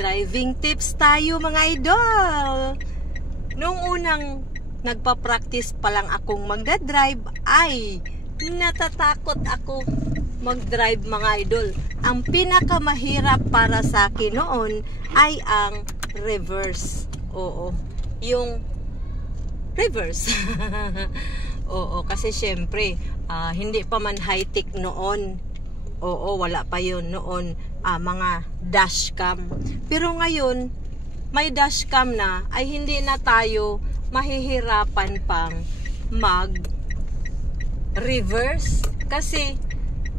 Driving tips tayo mga idol. Nung unang nagpa-practice pa lang akong magdadrive ay natatakot ako mag-drive mga idol. Ang pinakamahirap para sa akin noon ay ang reverse. Oo, yung reverse. Oo, kasi syempre hindi pa man high-tech noon. Oo, wala pa yun noon mga dashcam. Pero ngayon, may dashcam na, ay hindi na tayo mahihirapan pang mag-reverse. Kasi,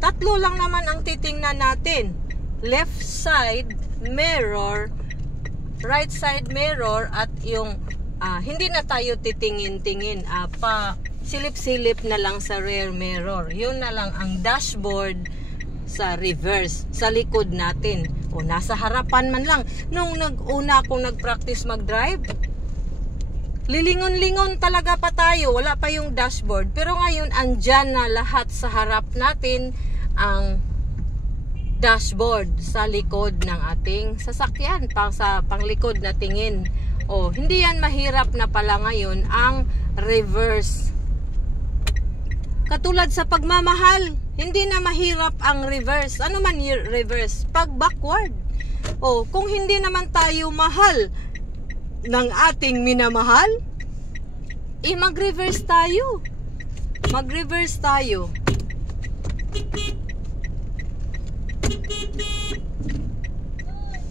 tatlo lang naman ang titingnan natin. Left side mirror, right side mirror, at yung hindi na tayo titingin-tingin. Silip-silip na lang sa rear mirror. Yun na lang ang dashboard sa reverse, sa likod natin. O nasa harapan man lang. Nung una akong nag-practice mag-drive, lilingon-lingon talaga pa tayo. Wala pa yung dashboard. Pero ngayon, andyan na lahat sa harap natin ang dashboard sa likod ng ating sasakyan. Sa panglikod na tingin. O, hindi yan mahirap na pala ngayon ang reverse. Katulad sa pagmamahal, hindi na mahirap ang reverse. Ano man yung reverse? Pag backward. O, kung hindi naman tayo mahal ng ating minamahal, mag-reverse tayo. Mag-reverse tayo.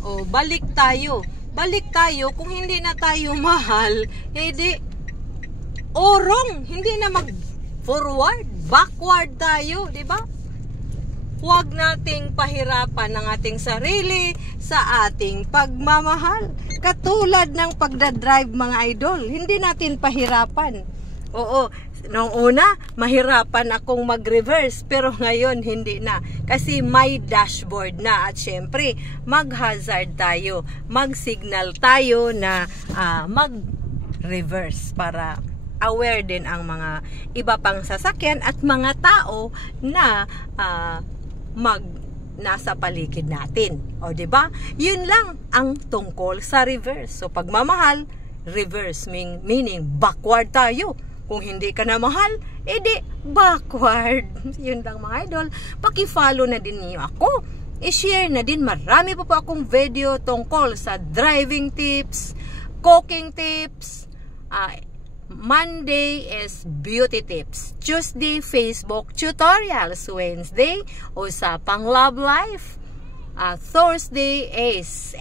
O, balik tayo. Balik tayo. Kung hindi na tayo mahal, hindi orong. Hindi na forward, backward tayo, di ba? Huwag nating pahirapan ang ating sarili sa ating pagmamahal. Katulad ng pagdadrive mga idol, hindi natin pahirapan. Oo, noong una, mahirapan akong mag-reverse, pero ngayon hindi na. Kasi may dashboard na at syempre, mag-hazard tayo, mag-signal tayo na mag-reverse para aware din ang mga iba pang sasakyan at mga tao na nasa paligid natin. O, diba? Yun lang ang tungkol sa reverse. So, pagmamahal, reverse meaning backward tayo. Kung hindi ka na mahal, edi backward. Yun lang mga idol. Paki-follow na din niyo ako. I-share na din. Marami pa po akong video tungkol sa driving tips, cooking tips, Monday is beauty tips. Tuesday, Facebook tutorials. Wednesday, usapang love life. Thursday is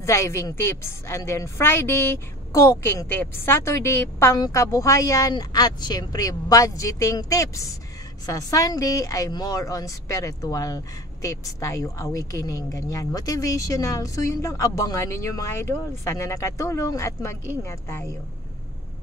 driving tips. And then Friday, cooking tips. Saturday, pangkabuhayan at syempre budgeting tips. Sa Sunday ay more on spiritual tips tayo, awakening, ganyan, motivational. So yun lang, abangan ninyo mga idol. Sana nakatulong at mag-ingat tayo.